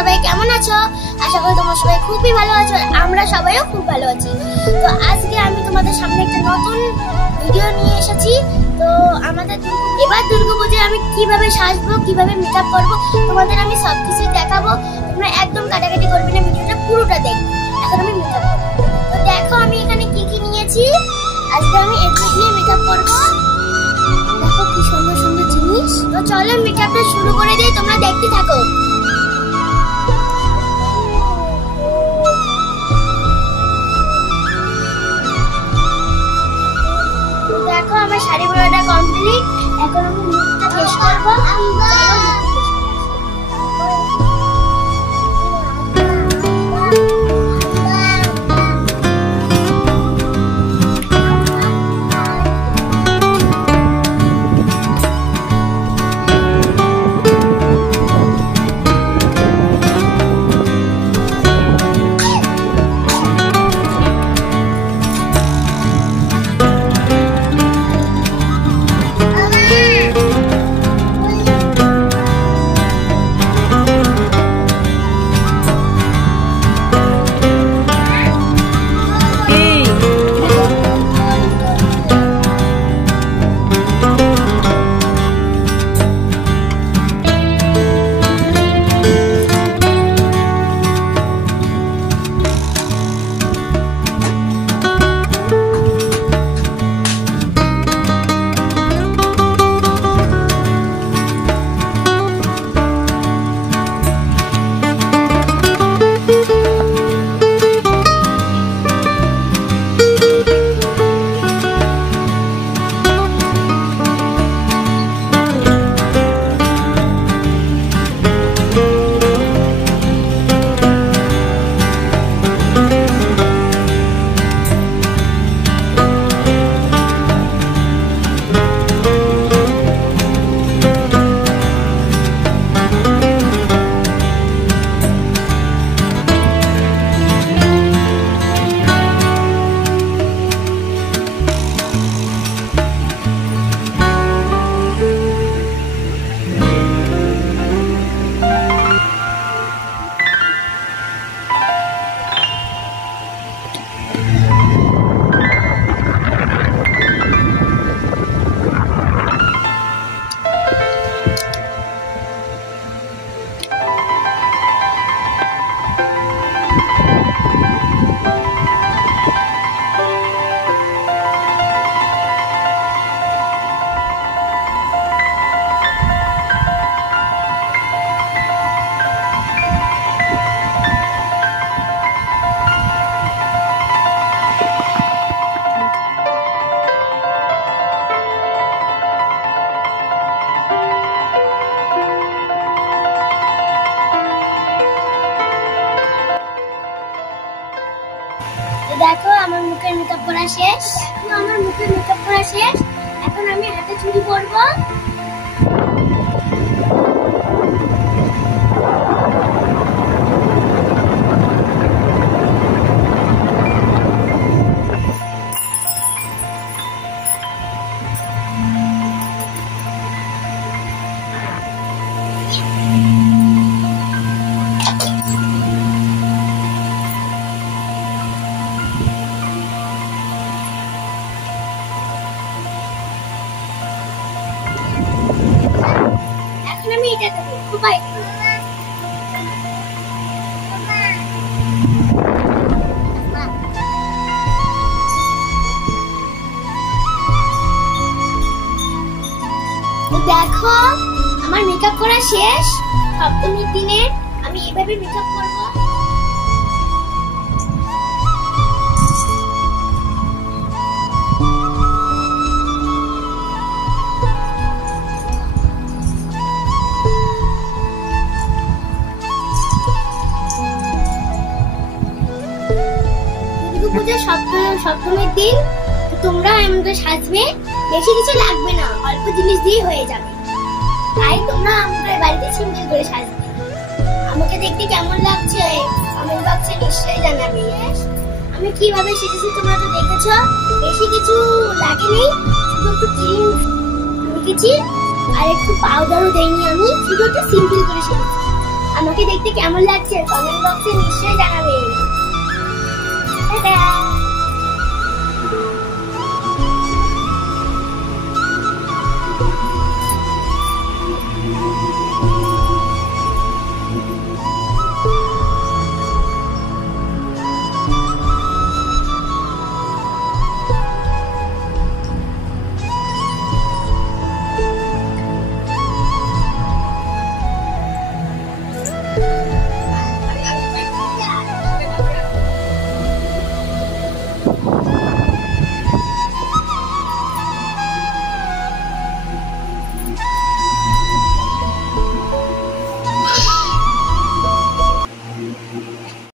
সবাই কেমন আছো? আশা করি তোমরা সবাই খুবই ভালো আছো। আমরা সবাইও খুব ভালো আছি। তো আজকে আমি তোমাদের সামনে একটা নতুন ভিডিও নিয়ে এসেছি। তো আমাদের এবার দুর্গাপূজায় আমি কিভাবে সাজবো, কিভাবে মেকআপ করবো, তোমাদের আমি সবকিছু দেখাবো। তোমরা একদম কাটাকাটি করবে না, ভিডিওটা পুরোটা দেখবে। এখন আমি মেকআপ করবো। তো দেখো আমি এখানে কি কি নিয়েছি। আজকে আমি এগুলো দিয়ে মেকআপ করবো। দেখো কি সুন্দর সুন্দর জিনিস। তো চলো মেকআপটা শুরু করে দিই, তোমরা দেখতে থাকো। দেখো আমার শাড়ি পরাটা কমপ্লিট। এখন আমি মুখটা ফেস করবো। দেখো আমার মুখের মেকআপ করা শেষ। এখন আমি হাতে চুড়ি পরবো। দেখো আমার মেকআপ করা শেষ। সপ্তমীর দিনে আমি এভাবে মেকআপ করবো। দুর্গাপূজা সপ্তমীর দিন তোমরা এমন করে সাজবে, বেশি কিছু লাগবে না, অল্প জিনিস দিয়ে হয়ে যাবে। তাই তোমরা আমাদের বাড়িতে সিম্পল করে সাজবে। আমাকে দেখতে কেমন লাগছে কমেন্ট বক্সে নিশ্চয়ই জানাবে। আমি কিভাবে সেজেছি তোমরা তো দেখেছো, বেশি কিছু লাগেনি, শুধু একটু ক্রিম মেখেছি আর একটু পাউডারও দেইনি, আমি শুধু একটু সিম্পল করে সেজেছি। আমাকে দেখতে কেমন লাগছে কমেন্ট বক্সে নিশ্চয়ই জানাবে।